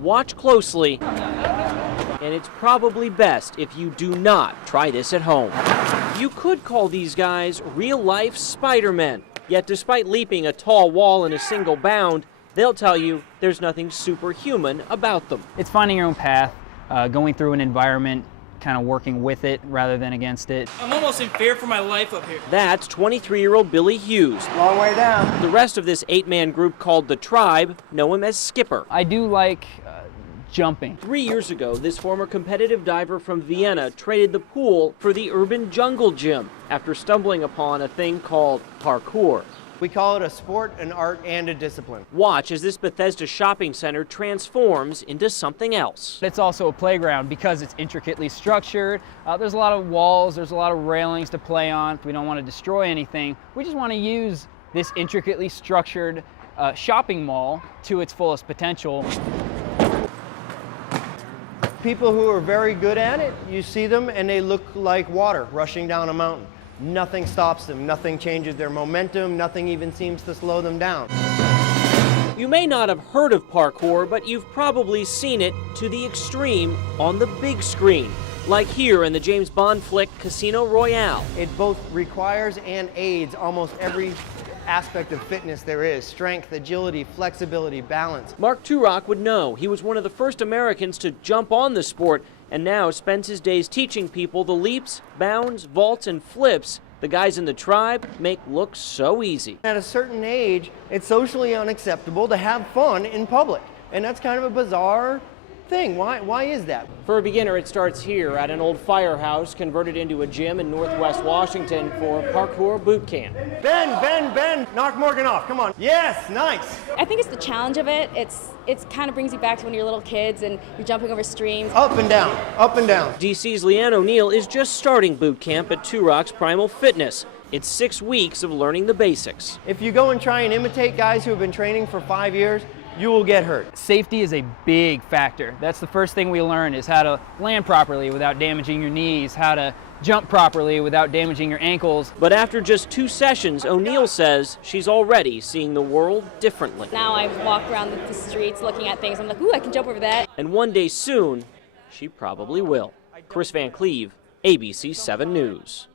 watch closely, and it's probably best if you do not try this at home. You could call these guys real-life Spider-Men, yet despite leaping a tall wall in a single bound, they'll tell you there's nothing superhuman about them. It's finding your own path, going through an environment, kind of working with it rather than against it. I'm almost in fear for my life up here. That's 23-year-old Billy Hughes. Long way down. The rest of this 8-man group called the Tribe know him as Skipper. I do like jumping. 3 years ago, this former competitive diver from Vienna traded the pool for the urban jungle gym after stumbling upon a thing called parkour. We call it a sport, an art, and a discipline. Watch as this Bethesda shopping center transforms into something else. It's also a playground because it's intricately structured. There's a lot of walls, there's a lot of railings to play on. We don't want to destroy anything. We just want to use this intricately structured shopping mall to its fullest potential. People who are very good at it, you see them and they look like water rushing down a mountain. Nothing stops them, nothing changes their momentum, nothing even seems to slow them down. You may not have heard of parkour, but you've probably seen it to the extreme on the big screen, like here in the James Bond flick Casino Royale. It both requires and aids almost every aspect of fitness there is: strength, agility, flexibility, balance. Mark Turok would know. He was one of the first Americans to jump on the sport and now spends his days teaching people the leaps, bounds, vaults, and flips the guys in the Tribe make look so easy. At a certain age, it's socially unacceptable to have fun in public, and that's kind of a bizarre thing. Why is that? For a beginner, it starts here at an old firehouse converted into a gym in Northwest Washington for parkour boot camp. Ben, knock Morgan off, come on. Yes, nice. I think it's the challenge of it. It's kind of brings you back to when you're little kids and you're jumping over streams. Up and down, up and down. DC's Leanne O'Neill is just starting boot camp at Turok's Primal Fitness. It's 6 weeks of learning the basics. If you go and try and imitate guys who have been training for 5 years, you will get hurt. Safety is a big factor. That's the first thing we learn, is how to land properly without damaging your knees, how to jump properly without damaging your ankles. But after just 2 sessions, O'Neill says she's already seeing the world differently. Now I walk around the streets looking at things. I'm like, ooh, I can jump over that. And one day soon, she probably will. Chris Van Cleve, ABC 7 News.